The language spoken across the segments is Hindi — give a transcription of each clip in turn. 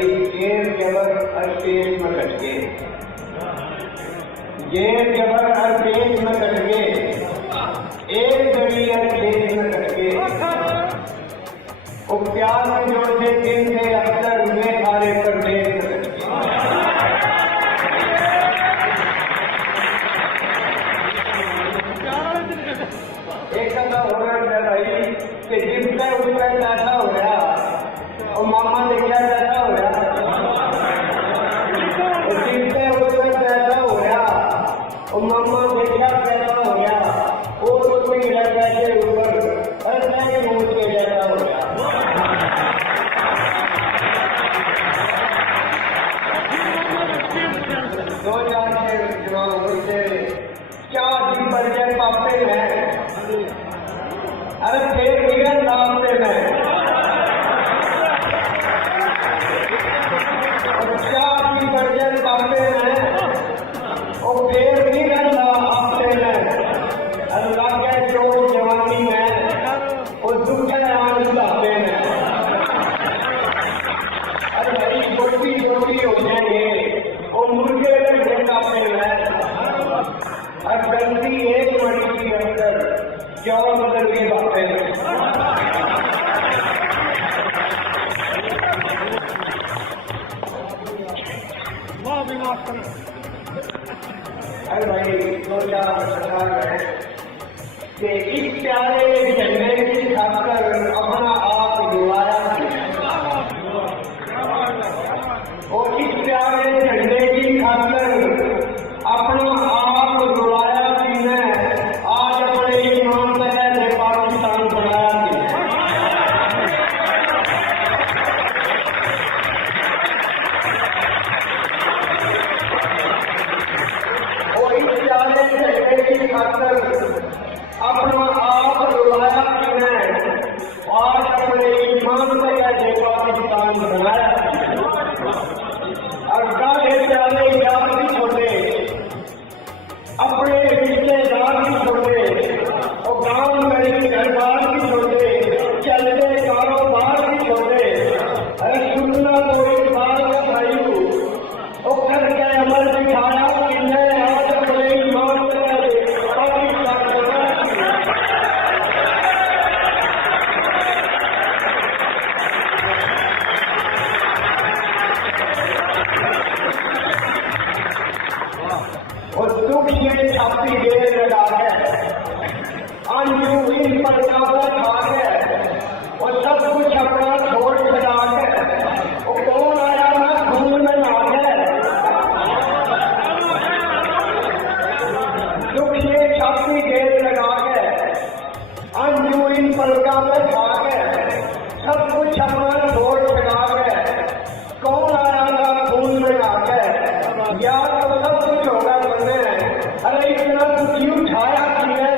भाई जेर जबर अर्पेश में कट गए, जेर जबर अर्पेश में कट गए, एक दरी अर्पेश में कट गए। वो प्यार में जोड़ते दिन से अक्सर हुए खारे पर देख एक हो रहा भाई कि जिसका उसका ऐसा हो रहा और मामा ने क्या ऐसा हो रहा, जिसका उसका ऐसा हो रहा और मामा ने क्या पैसा हो गया, वो कोई लड़का के ऊपर ऐसा ही मुंह के जैसा हो गया। दो चार के जवाब होते क्या जी बर्जर पापे हैं, अरे फिर बिगड़ नामते में क्या जी बर्जर पापे हैं और फिर बिगड़ नामते में अल्लाह के जो जवानी में और दूसरे आने पापे में। अरे भाई गोटी गोटी हो जाएंगे और मुर्गे में पापे में और गलती एक मणि के अंदर क्या बदल के बातें हैं। अरे भाई दो चार सरकार है कि इस प्यारे झंडे की खाकर अपना आप दिवाया और इस प्यारे झंडे की खाकर अपना आप रुलाया कि मैं आज अपने ईमान से पाकिस्तान बनाया थी। और इस प्यारे झंडे की खातर अपना आप रुलाया कि मैं आज अपने ईमान से पाकिस्तान बनाया। और गाले प्याले यार भी छोटे अपने रिश्तेदार भी छोटे और गांव में घरबार भी छोटे चलते कारोबार भी छोटे। अरे सुनना तो एक बात का भाई और करके अमल दिखाया कि मैं आज अपने ईमान से पाकिस्तान बनाया। और दुख ये छापी देर लगा है अंजू इन पर खा है और सब कुछ अपना छोड़ लगा है और कौन आया ना खून में आ है। दुख ये छापी देर लगा है अंजू इन पर खा है सब कुछ अपना छोड़ लगा है। कौन आया ना खून में आ है या तो सब कुछ होगा बंदे। अरे इतना तो क्यों छाया कि है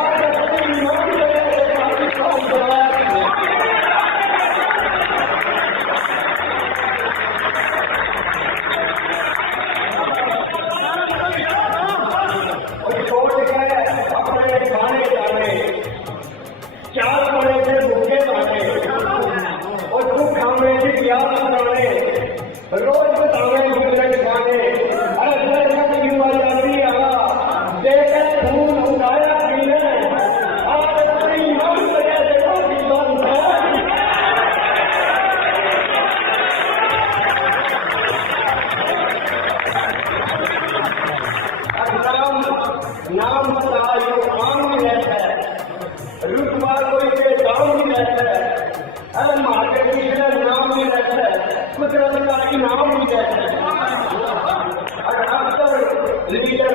आज अपनी ईमान से पाकिस्तान बनाया कि और छोड़ के अपने खाने जाने चार बड़े से भूखे माने और दुख खाने की प्यास बनाने रोज बताने दूसरे खाने। अरे क्यों आ जाती देखे खून उठाया पीने आज अपनी ईमान से पाकिस्तान बनाया। नाम बता जो काम भी रहता है रुतबा कोई के गाँव भी रहता है। अरे मार्केट में नाम भी रहता है कुदरत का इनाम भी रहता है। और अक्सर लीडर